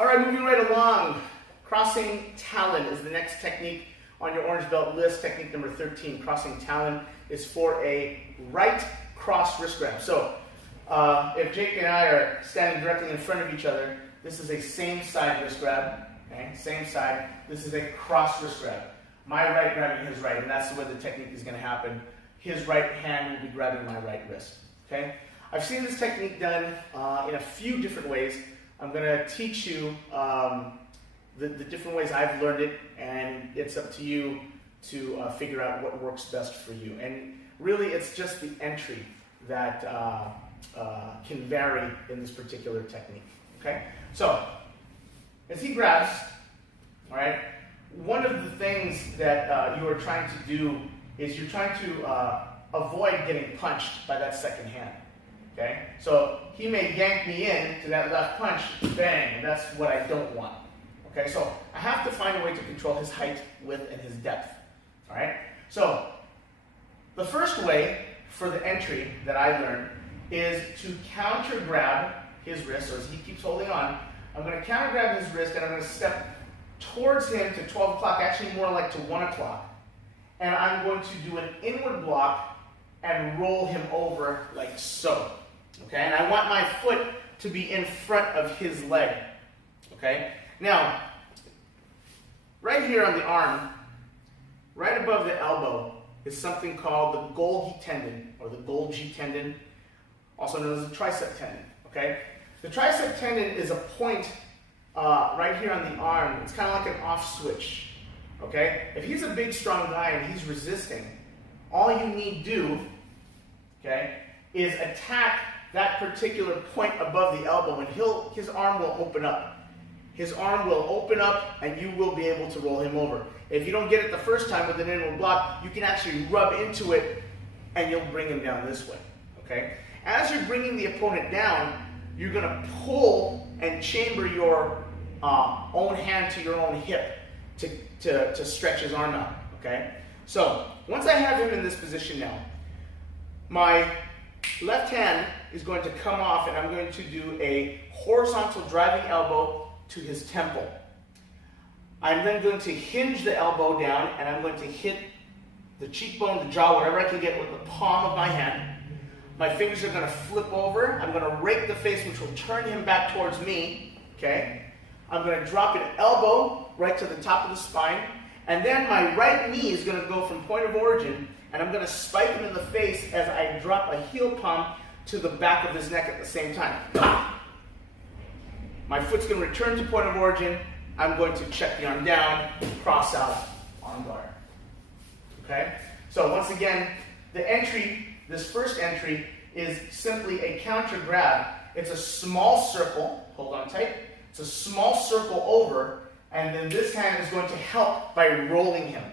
All right, moving right along. Crossing Talon is the next technique on your orange belt list. Technique number 13, crossing Talon, is for a right cross wrist grab. So if Jake and I are standing directly in front of each other, this is a same side wrist grab. Okay, same side. This is a cross wrist grab. My right grabbing his right, and that's the way the technique is going to happen. His right hand will be grabbing my right wrist. Okay, I've seen this technique done in a few different ways. I'm going to teach you the different ways I've learned it, and it's up to you to figure out what works best for you. And really, it's just the entry that can vary in this particular technique. Okay, so as he grabs, all right, one of the things that you are trying to do is you're trying to avoid getting punched by that second hand. Okay, so he may yank me in to that left punch, bang, and that's what I don't want. Okay, so I have to find a way to control his height, width, and his depth. All right, so the first way for the entry that I learned is to counter grab his wrist. So as he keeps holding on, I'm going to counter grab his wrist and I'm going to step towards him to 12 o'clock, actually more like to 1 o'clock. And I'm going to do an inward block and roll him over like so. Okay, and I want my foot to be in front of his leg. Okay, now, right here on the arm, right above the elbow, is something called the Golgi tendon, or the Golgi tendon, also known as the tricep tendon. Okay, the tricep tendon is a point right here on the arm. It's kind of like an off switch. Okay, if he's a big, strong guy and he's resisting, all you need to do, okay, is attack that particular point above the elbow, and his arm will open up. His arm will open up, and you will be able to roll him over. If you don't get it the first time with an inward block, you can actually rub into it, and you'll bring him down this way. Okay? As you're bringing the opponent down, you're going to pull and chamber your own hand to your own hip to stretch his arm out. Okay? So once I have him in this position now, my left hand is going to come off, and I'm going to do a horizontal driving elbow to his temple. I'm then going to hinge the elbow down, and I'm going to hit the cheekbone, the jaw, whatever I can get with the palm of my hand. My fingers are going to flip over. I'm going to rake the face, which will turn him back towards me. Okay? I'm going to drop an elbow right to the top of the spine, and then my right knee is going to go from point of origin, and I'm going to spike him in the face as I drop a heel palm to the back of his neck at the same time. My foot's going to return to point of origin. I'm going to check the arm down, cross out, arm guard. Okay? So once again, the entry, this first entry, is simply a counter grab. It's a small circle. Hold on tight. It's a small circle over, and then this hand is going to help by rolling him.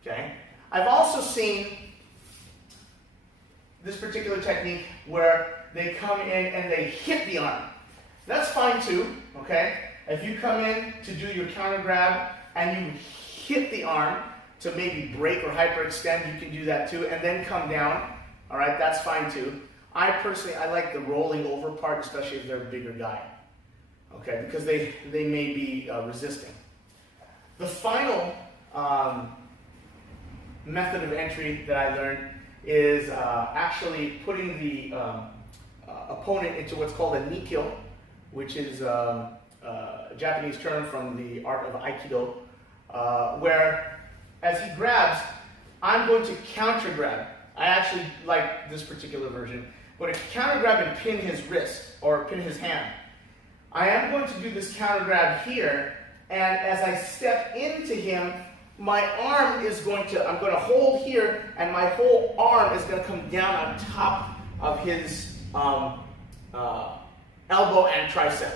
Okay? I've also seen this particular technique where they come in and they hit the arm. That's fine too, okay? If you come in to do your counter grab and you hit the arm to maybe break or hyperextend, you can do that too, and then come down, all right? That's fine too. I personally like the rolling over part, especially if they're a bigger guy, okay? Because they may be resisting. The final method of entry that I learned is actually putting the opponent into what's called a knee kill, which is a Japanese term from the art of Aikido, where as he grabs, I'm going to counter grab. I actually like this particular version. I'm going to counter grab and pin his wrist, or pin his hand. I am going to do this counter grab here, and as I step into him, my arm is going to, I'm going to hold here, and my whole arm is going to come down on top of his elbow and tricep.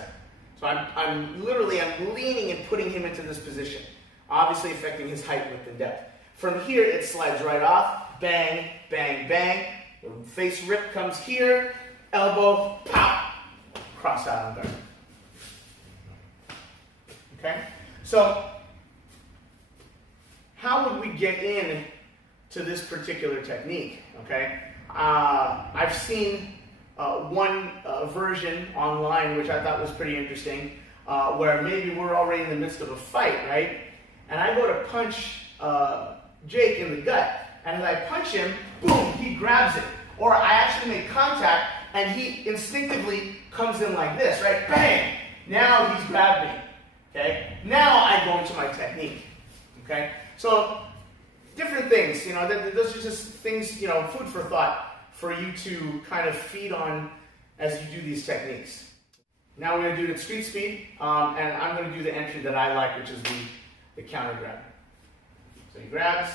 So I'm leaning and putting him into this position, obviously affecting his height, width, and depth. From here, it slides right off, bang, bang, bang. The face rip comes here, elbow, pop, cross out on guard. Okay? So, how would we get in to this particular technique? Okay? I've seen one version online, which I thought was pretty interesting. where maybe we're already in the midst of a fight, right? And I go to punch Jake in the gut, and as I punch him, boom, he grabs it. Or I actually make contact, and he instinctively comes in like this, right? Bang! Now he's grabbed me, okay? Now I go into my technique, okay? So, different things, those are just things, food for thought for you to kind of feed on as you do these techniques. Now we're going to do it at street speed, and I'm going to do the entry that I like, which is the counter grab. So he grabs,